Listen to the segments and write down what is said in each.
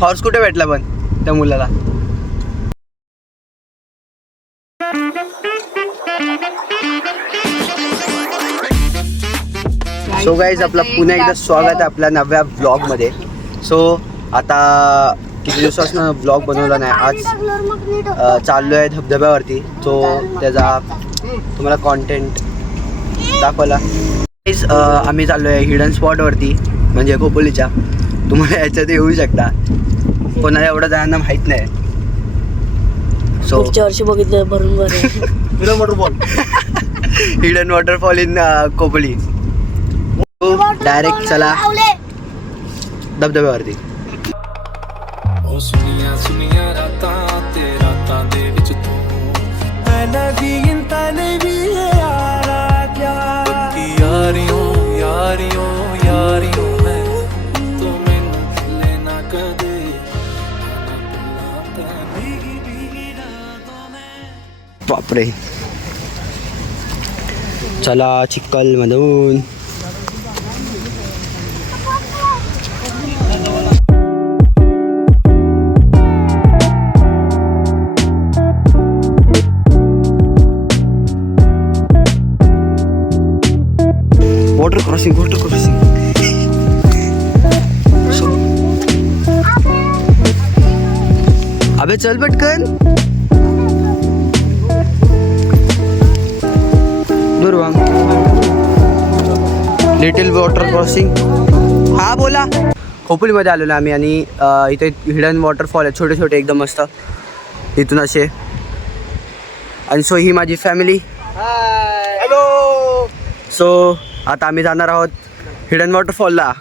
Horse कुठे भेटला पण त्या मुलाला? सो गाईज आपला पुन्हा एकदा स्वागत आहे आपल्या नव्या ब्लॉगमध्ये. सो आता किती दिवसापासून ब्लॉग बनवला नाही. आज चाललो आहे धबधब्यावरती. तो त्याचा तुम्हाला कॉन्टेंट दाखवला. आम्ही चाललो आहे हिडन स्पॉटवरती म्हणजे खोपोलीच्या. तुम्हाला याच्यात येऊ शकता, कोणाला एवढं जायला माहीत नाही. सो पुढच्या वर्षी बघितलं भरून hidden waterfall hidden waterfall in Khopoli. Direct चला धबधब्यावरती. बापरे, चला चिखल मधून. वॉटर क्रॉसिंग अबे चल पटकन. दुर्वांग लिटिल वॉटर क्रॉसिंग. हा बोला. खोपोलीमध्ये आलेलो आम्ही आणि इथे हिडन वॉटरफॉल आहे, छोटे छोटे एकदम मस्त. इथून असे. आणि सो ही माझी फॅमिली. हॅलो. सो आता आम्ही जाणार आहोत हिडन वॉटरफॉलला.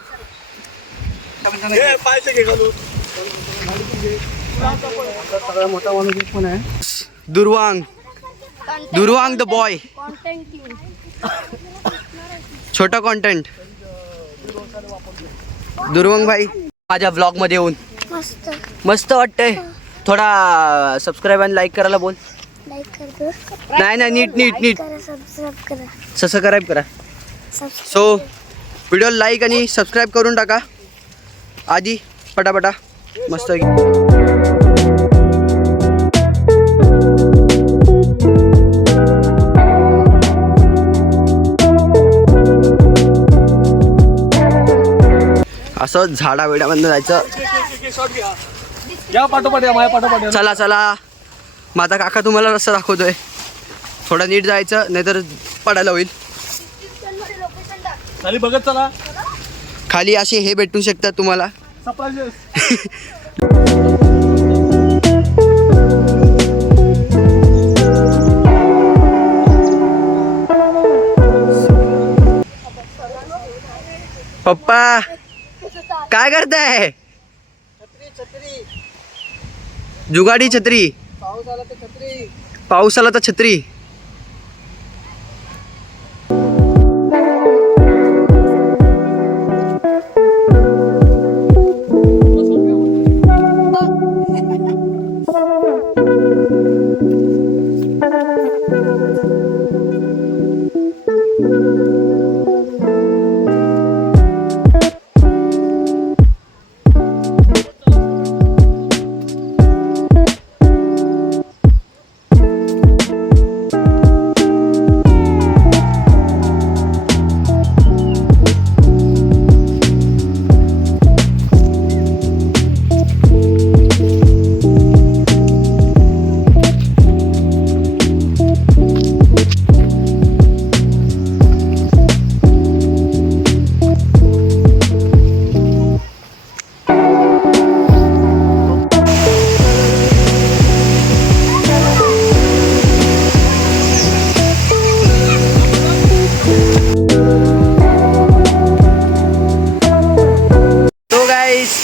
मोठा माणूस पण आहे. दुर्वांग द बॉय. छोटा कॉन्टेंट. दुर्वांग भाई माझ्या ब्लॉग मध्ये येऊन मस्त वाटतंय. थोडा सबस्क्राईब आणि लाईक करायला बोल. नाही नीट सबस्क्राईब करा. सो व्हिडिओ लाईक आणि सबस्क्राईब करून टाका आधी पटापटा. मस्त असं झाडा वेड्यामधून जायचं. चला चला, माझा काका तुम्हाला रस्ता दाखवतोय. थोडा नीट जायचं, नाहीतर पडायला होईल. खाली बघत चला. खाली असे हे भेटू शकतात तुम्हाला. पप्पा काय करताय? जुगाडी छत्री. पाऊस आला तर छत्री.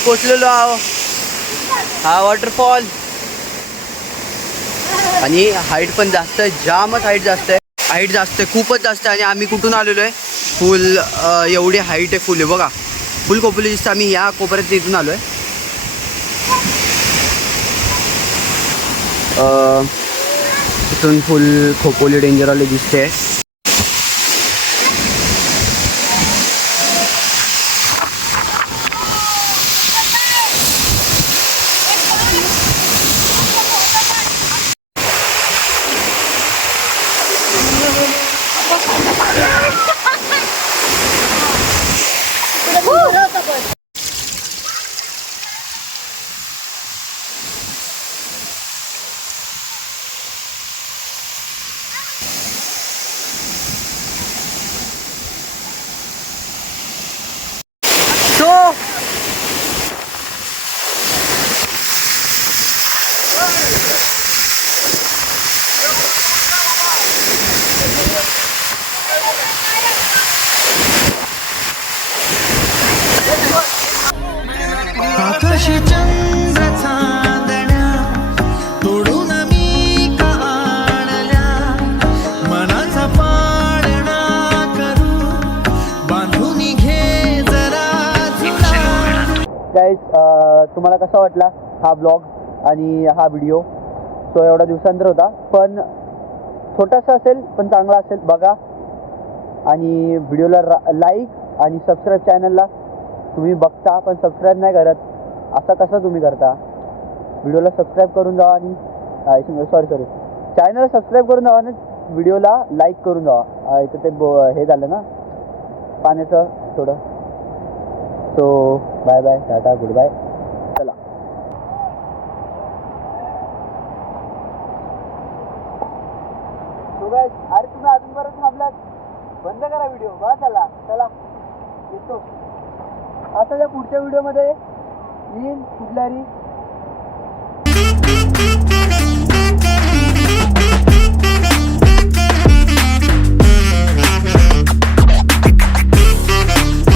पोचलेलो आहो. हा वॉटरफॉल. आणि हाईट पण जास्त आहे, जामच हाईट जास्त आहे. हाईट जास्त आहे, खूपच जास्त आहे. आणि आम्ही कुठून आलेलो आहे? फुल एवढी हाईट आहे. फुल आहे बघा, फुल खोपोली दिसतं. आम्ही या कोपऱ्यात इथून आलो आहे. इथून फुल खोपोली डेंजरवाले दिसते. सो आकाशी चंद्र चांदण्या तोडून मी का आणल्या मनाचा पाळणा करू बांधून घे जरा गाईज तुम्हाला कसा वाटला हा ब्लॉग आणि हा व्हिडिओ. तो एवढा दिवसांतर होता पण छोटासा असेल पण चांगला असेल बघा. आणि व्हिडिओला लाईक आणि सबस्क्राईब. चॅनलला तुम्ही बघता पण सबस्क्राईब नाही करत, असं कसं तुम्ही करता. व्हिडिओला सबस्क्राईब करून जावा आणि सॉरी चॅनलला सबस्क्राईब करून जावा आणि व्हिडिओला लाईक करून जावा. इथं ते हे झालं ना पाण्याचं थोडं. So bye bye, tata, goodbye. चला अरे तुम्ही अजूनपर्यंत थांबलात, बंद करा व्हिडिओ. बघा चला चला येतो. आता त्या पुढच्या व्हिडिओमध्ये येईन कुठल्याही